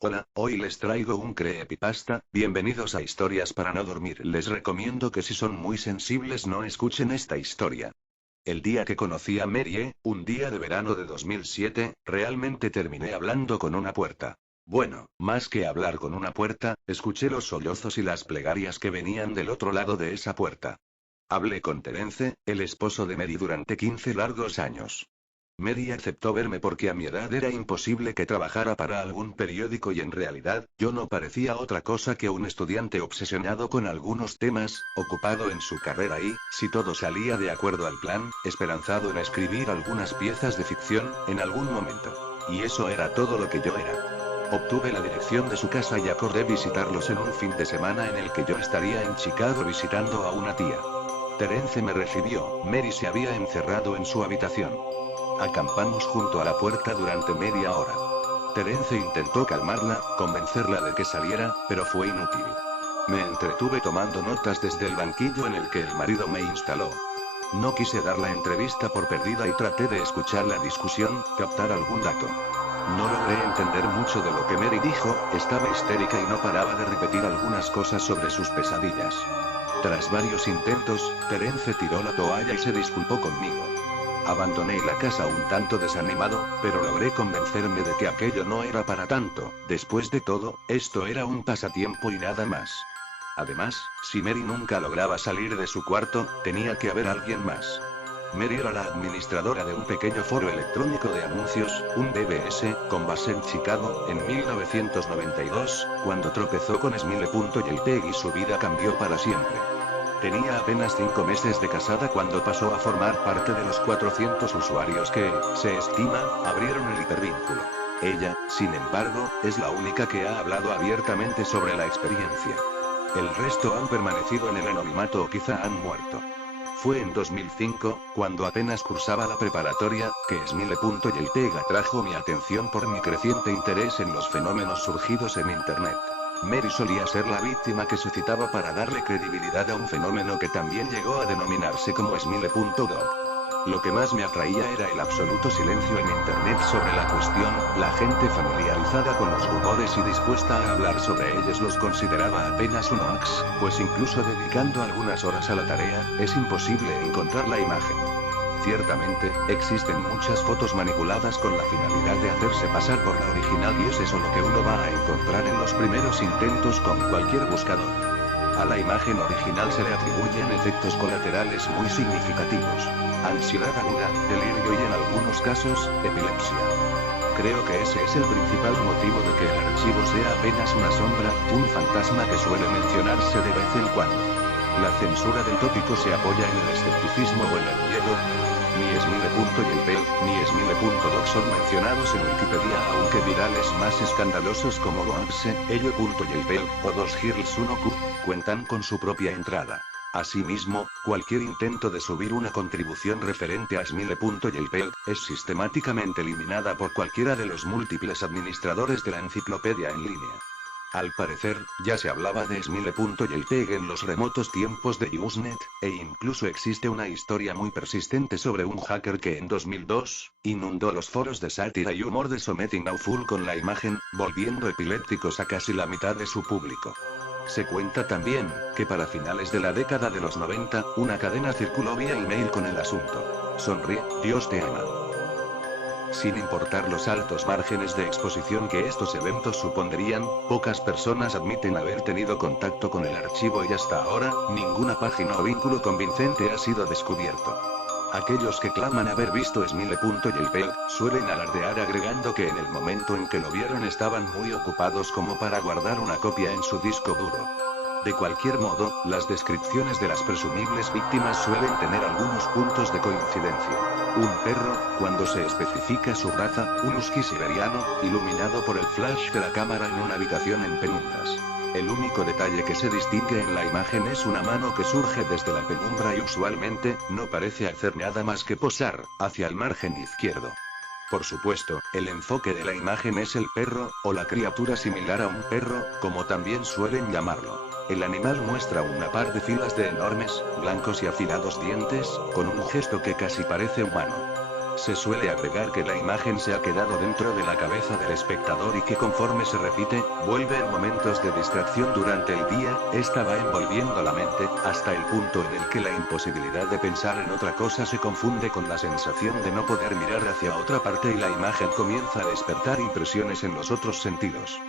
Hola, hoy les traigo un creepypasta, bienvenidos a Historias para no dormir. Les recomiendo que si son muy sensibles no escuchen esta historia. El día que conocí a Mary, un día de verano de 2007, realmente terminé hablando con una puerta. Bueno, más que hablar con una puerta, escuché los sollozos y las plegarias que venían del otro lado de esa puerta. Hablé con Terence, el esposo de Mary durante 15 largos años. Mary aceptó verme porque a mi edad era imposible que trabajara para algún periódico y en realidad, yo no parecía otra cosa que un estudiante obsesionado con algunos temas, ocupado en su carrera y, si todo salía de acuerdo al plan, esperanzado en escribir algunas piezas de ficción, en algún momento. Y eso era todo lo que yo era. Obtuve la dirección de su casa y acordé visitarlos en un fin de semana en el que yo estaría en Chicago visitando a una tía. Terence me recibió, Mary se había encerrado en su habitación. Acampamos junto a la puerta durante media hora. Terence intentó calmarla, convencerla de que saliera, pero fue inútil. Me entretuve tomando notas desde el banquillo en el que el marido me instaló. No quise dar la entrevista por perdida y traté de escuchar la discusión, captar algún dato. No logré entender mucho de lo que Mary dijo, estaba histérica y no paraba de repetir algunas cosas sobre sus pesadillas. Tras varios intentos, Terence tiró la toalla y se disculpó conmigo. Abandoné la casa un tanto desanimado, pero logré convencerme de que aquello no era para tanto. Después de todo, esto era un pasatiempo y nada más. Además, si Mary nunca lograba salir de su cuarto, tenía que haber alguien más. Mary era la administradora de un pequeño foro electrónico de anuncios, un BBS, con base en Chicago, en 1992, cuando tropezó con Smile.jpg y su vida cambió para siempre. Tenía apenas 5 meses de casada cuando pasó a formar parte de los 400 usuarios que, se estima, abrieron el hipervínculo. Ella, sin embargo, es la única que ha hablado abiertamente sobre la experiencia. El resto han permanecido en el anonimato o quizá han muerto. Fue en 2005, cuando apenas cursaba la preparatoria, que Smile.jpg atrajo mi atención por mi creciente interés en los fenómenos surgidos en Internet. Mary solía ser la víctima que suscitaba para darle credibilidad a un fenómeno que también llegó a denominarse como Smile.dog. Lo que más me atraía era el absoluto silencio en Internet sobre la cuestión, la gente familiarizada con los rumores y dispuesta a hablar sobre ellos los consideraba apenas un hoax, pues incluso dedicando algunas horas a la tarea, es imposible encontrar la imagen. Ciertamente, existen muchas fotos manipuladas con la finalidad de hacerse pasar por la original y es eso lo que uno va a encontrar en los primeros intentos con cualquier buscador. A la imagen original se le atribuyen efectos colaterales muy significativos. Ansiedad aguda, delirio y en algunos casos, epilepsia. Creo que ese es el principal motivo de que el archivo sea apenas una sombra, un fantasma que suele mencionarse de vez en cuando. La censura del tópico se apoya en el escepticismo o en el miedo. Ni Smile.jpg, ni Smile.doc son mencionados en Wikipedia aunque virales más escandalosos como Goapse, Ello.jpg, o 2Girls1Q, cuentan con su propia entrada. Asimismo, cualquier intento de subir una contribución referente a Smile.jpg, es sistemáticamente eliminada por cualquiera de los múltiples administradores de la enciclopedia en línea. Al parecer, ya se hablaba de Smile.jpg en los remotos tiempos de Usenet, e incluso existe una historia muy persistente sobre un hacker que en 2002, inundó los foros de sátira y humor de Something Awful con la imagen, volviendo epilépticos a casi la mitad de su público. Se cuenta también, que para finales de la década de los 90, una cadena circuló vía email con el asunto. Sonríe, Dios te ama. Sin importar los altos márgenes de exposición que estos eventos supondrían, pocas personas admiten haber tenido contacto con el archivo y hasta ahora, ninguna página o vínculo convincente ha sido descubierto. Aquellos que claman haber visto Smile.jpg, suelen alardear agregando que en el momento en que lo vieron estaban muy ocupados como para guardar una copia en su disco duro. De cualquier modo, las descripciones de las presumibles víctimas suelen tener algunos puntos de coincidencia. Un perro, cuando se especifica su raza, un husky siberiano, iluminado por el flash de la cámara en una habitación en penumbras. El único detalle que se distingue en la imagen es una mano que surge desde la penumbra y usualmente, no parece hacer nada más que posar, hacia el margen izquierdo. Por supuesto, el enfoque de la imagen es el perro, o la criatura similar a un perro, como también suelen llamarlo. El animal muestra una par de filas de enormes, blancos y afilados dientes, con un gesto que casi parece humano. Se suele agregar que la imagen se ha quedado dentro de la cabeza del espectador y que conforme se repite, vuelve en momentos de distracción durante el día, esta va envolviendo la mente, hasta el punto en el que la imposibilidad de pensar en otra cosa se confunde con la sensación de no poder mirar hacia otra parte y la imagen comienza a despertar impresiones en los otros sentidos.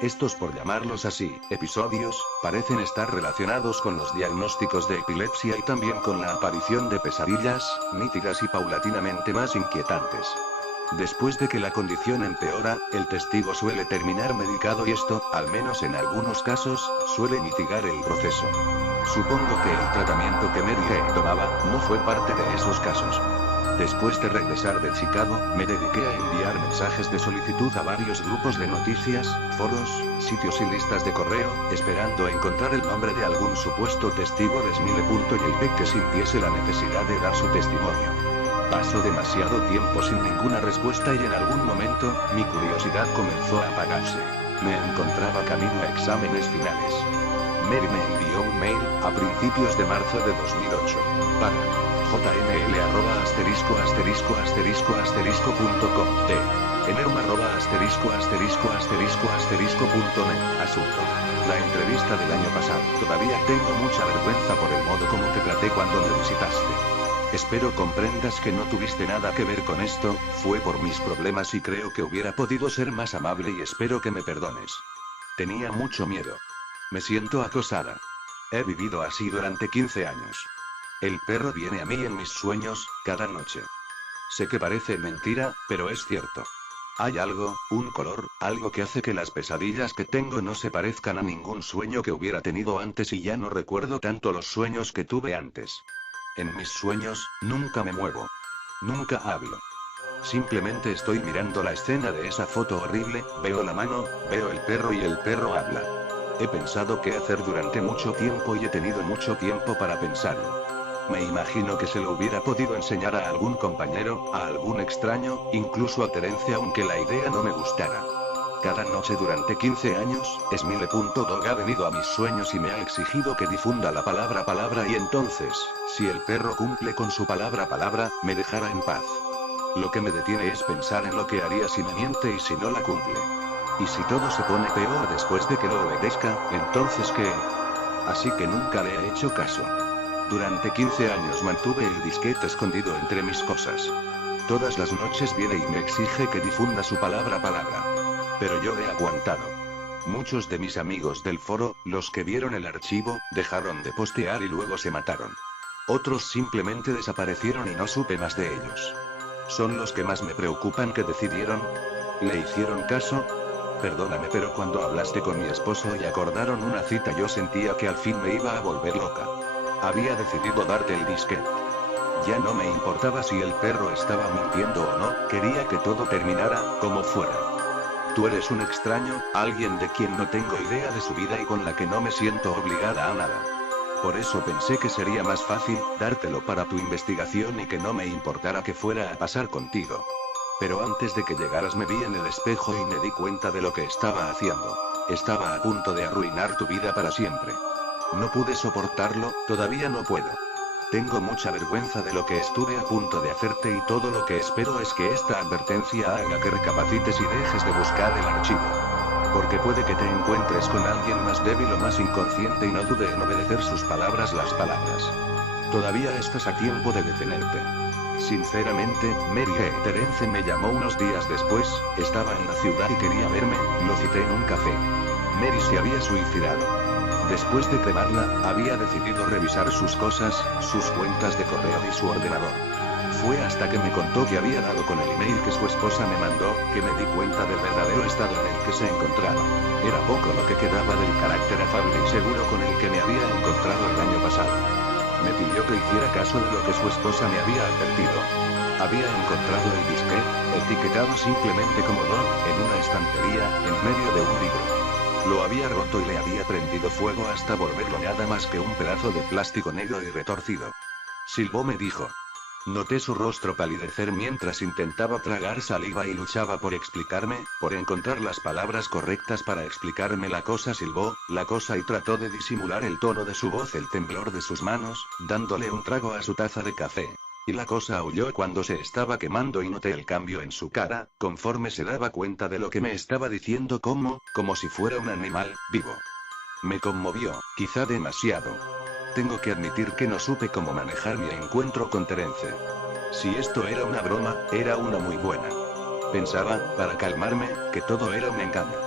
Estos, por llamarlos así, episodios, parecen estar relacionados con los diagnósticos de epilepsia y también con la aparición de pesadillas, nítidas y paulatinamente más inquietantes. Después de que la condición empeora, el testigo suele terminar medicado y esto, al menos en algunos casos, suele mitigar el proceso. Supongo que el tratamiento que Mary tomaba, no fue parte de esos casos. Después de regresar de Chicago, me dediqué a enviar mensajes de solicitud a varios grupos de noticias, foros, sitios y listas de correo, esperando encontrar el nombre de algún supuesto testigo de Smile. Y el PEC que sintiese la necesidad de dar su testimonio. Pasó demasiado tiempo sin ninguna respuesta y en algún momento, mi curiosidad comenzó a apagarse. Me encontraba camino a exámenes finales. Mary me envió un mail, a principios de marzo de 2008. Para jml@***.com de enerma@****.net. Asunto: la entrevista del año pasado. Todavía tengo mucha vergüenza por el modo como te traté cuando me visitaste. Espero comprendas que no tuviste nada que ver con esto, fue por mis problemas y creo que hubiera podido ser más amable y espero que me perdones. Tenía mucho miedo. Me siento acosada. He vivido así durante 15 años. El perro viene a mí en mis sueños, cada noche. Sé que parece mentira, pero es cierto. Hay algo, un color, algo que hace que las pesadillas que tengo no se parezcan a ningún sueño que hubiera tenido antes y ya no recuerdo tanto los sueños que tuve antes. En mis sueños, nunca me muevo. Nunca hablo. Simplemente estoy mirando la escena de esa foto horrible, veo la mano, veo el perro y el perro habla. He pensado qué hacer durante mucho tiempo y he tenido mucho tiempo para pensarlo. Me imagino que se lo hubiera podido enseñar a algún compañero, a algún extraño, incluso a Terence aunque la idea no me gustara. Cada noche durante 15 años, Smile.dog ha venido a mis sueños y me ha exigido que difunda la palabra y entonces, si el perro cumple con su palabra, me dejará en paz. Lo que me detiene es pensar en lo que haría si me miente y si no la cumple. Y si todo se pone peor después de que lo obedezca, entonces ¿qué? Así que nunca le he hecho caso. Durante 15 años mantuve el disquete escondido entre mis cosas. Todas las noches viene y me exige que difunda su palabra. Pero yo he aguantado. Muchos de mis amigos del foro, los que vieron el archivo, dejaron de postear y luego se mataron. Otros simplemente desaparecieron y no supe más de ellos. Son los que más me preocupan. ¿Qué decidieron? ¿Le hicieron caso? Perdóname, pero cuando hablaste con mi esposo y acordaron una cita yo sentía que al fin me iba a volver loca. Había decidido darte el disquete. Ya no me importaba si el perro estaba mintiendo o no, quería que todo terminara, como fuera. Tú eres un extraño, alguien de quien no tengo idea de su vida y con la que no me siento obligada a nada. Por eso pensé que sería más fácil, dártelo para tu investigación y que no me importara que fuera a pasar contigo. Pero antes de que llegaras me vi en el espejo y me di cuenta de lo que estaba haciendo. Estaba a punto de arruinar tu vida para siempre. No pude soportarlo, todavía no puedo. Tengo mucha vergüenza de lo que estuve a punto de hacerte y todo lo que espero es que esta advertencia haga que recapacites y dejes de buscar el archivo. Porque puede que te encuentres con alguien más débil o más inconsciente y no dude en obedecer sus palabras. Todavía estás a tiempo de detenerte. Sinceramente, Mary. Terence me llamó unos días después, estaba en la ciudad y quería verme, lo cité en un café. Mary se había suicidado. Después de cremarla, había decidido revisar sus cosas, sus cuentas de correo y su ordenador. Fue hasta que me contó que había dado con el email que su esposa me mandó, que me di cuenta del verdadero estado en el que se encontraba. Era poco lo que quedaba del carácter afable y seguro con el que me había encontrado el año pasado. Me pidió que hiciera caso de lo que su esposa me había advertido. Había encontrado el disquete, etiquetado simplemente como Dog, en una estantería, en medio de un libro. Lo había roto y le había prendido fuego hasta volverlo nada más que un pedazo de plástico negro y retorcido. Silbó, me dijo. Noté su rostro palidecer mientras intentaba tragar saliva y luchaba por explicarme, por encontrar las palabras correctas para explicarme la cosa. Silbó, la cosa, y trató de disimular el tono de su voz, el temblor de sus manos, dándole un trago a su taza de café. Y la cosa aulló cuando se estaba quemando y noté el cambio en su cara, conforme se daba cuenta de lo que me estaba diciendo como si fuera un animal, vivo. Me conmovió, quizá demasiado. Tengo que admitir que no supe cómo manejar mi encuentro con Terence. Si esto era una broma, era una muy buena. Pensaba, para calmarme, que todo era un engaño.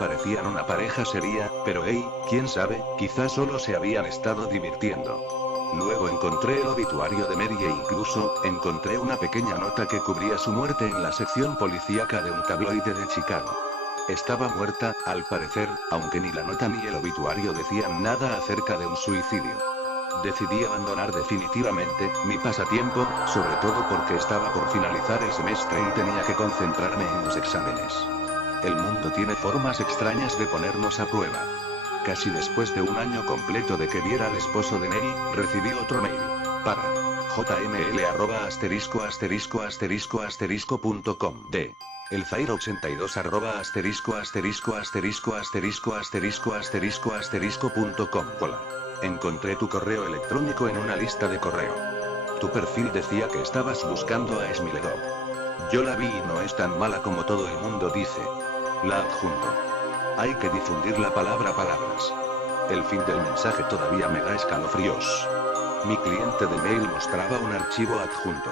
Parecían una pareja seria, pero hey, quién sabe, quizás solo se habían estado divirtiendo. Luego encontré el obituario de Mary e incluso, encontré una pequeña nota que cubría su muerte en la sección policíaca de un tabloide de Chicago. Estaba muerta, al parecer, aunque ni la nota ni el obituario decían nada acerca de un suicidio. Decidí abandonar definitivamente mi pasatiempo, sobre todo porque estaba por finalizar el semestre y tenía que concentrarme en los exámenes. El mundo tiene formas extrañas de ponernos a prueba. Casi después de un año completo de que viera al esposo de Mary, recibí otro mail. Para jml@***.com de el Zairo82 @***.com. Hola. Encontré tu correo electrónico en una lista de correo. Tu perfil decía que estabas buscando a Smiledov. Yo la vi y no es tan mala como todo el mundo dice. La adjunto. Hay que difundir la palabra palabras. El fin del mensaje todavía me da escalofríos. Mi cliente de mail mostraba un archivo adjunto.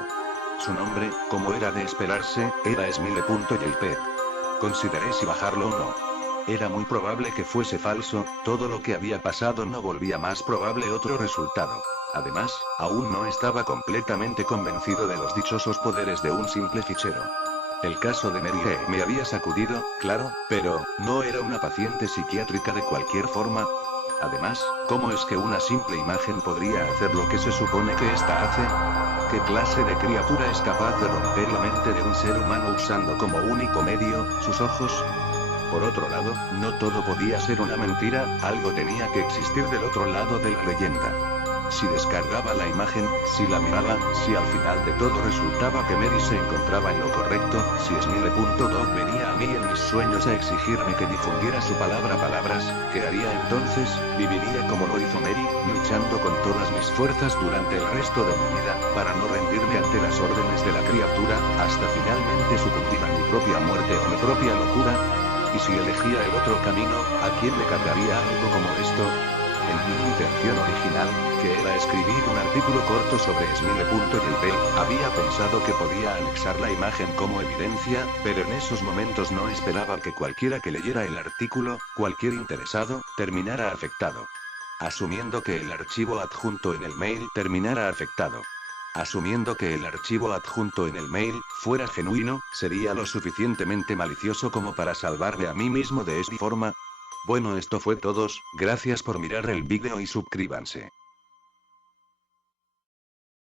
Su nombre, como era de esperarse, era Smile.jpg. Consideré si bajarlo o no. Era muy probable que fuese falso, todo lo que había pasado no volvía más probable otro resultado. Además, aún no estaba completamente convencido de los dichosos poderes de un simple fichero. El caso de Mary me había sacudido, claro, pero no era una paciente psiquiátrica de cualquier forma. Además, ¿cómo es que una simple imagen podría hacer lo que se supone que ésta hace? ¿Qué clase de criatura es capaz de romper la mente de un ser humano usando como único medio sus ojos? Por otro lado, no todo podía ser una mentira, algo tenía que existir del otro lado de la leyenda. Si descargaba la imagen, si la miraba, si al final de todo resultaba que Mary se encontraba en lo correcto, si Smile.dog venía a mí en mis sueños a exigirme que difundiera su palabra palabras, ¿qué haría entonces? Viviría como lo hizo Mary, luchando con todas mis fuerzas durante el resto de mi vida, para no rendirme ante las órdenes de la criatura, hasta finalmente sucumbir a mi propia muerte o mi propia locura. ¿Y si elegía el otro camino, a quién le cargaría algo como esto? En mi intención original, que era escribir un artículo corto sobre Smile.jpg, había pensado que podía anexar la imagen como evidencia, pero en esos momentos no esperaba que cualquiera que leyera el artículo, cualquier interesado, terminara afectado. Asumiendo que el archivo adjunto en el mail terminara afectado. Asumiendo que el archivo adjunto en el mail fuera genuino, sería lo suficientemente malicioso como para salvarme a mí mismo de esta forma. Bueno, esto fue todo, gracias por mirar el vídeo y suscríbanse.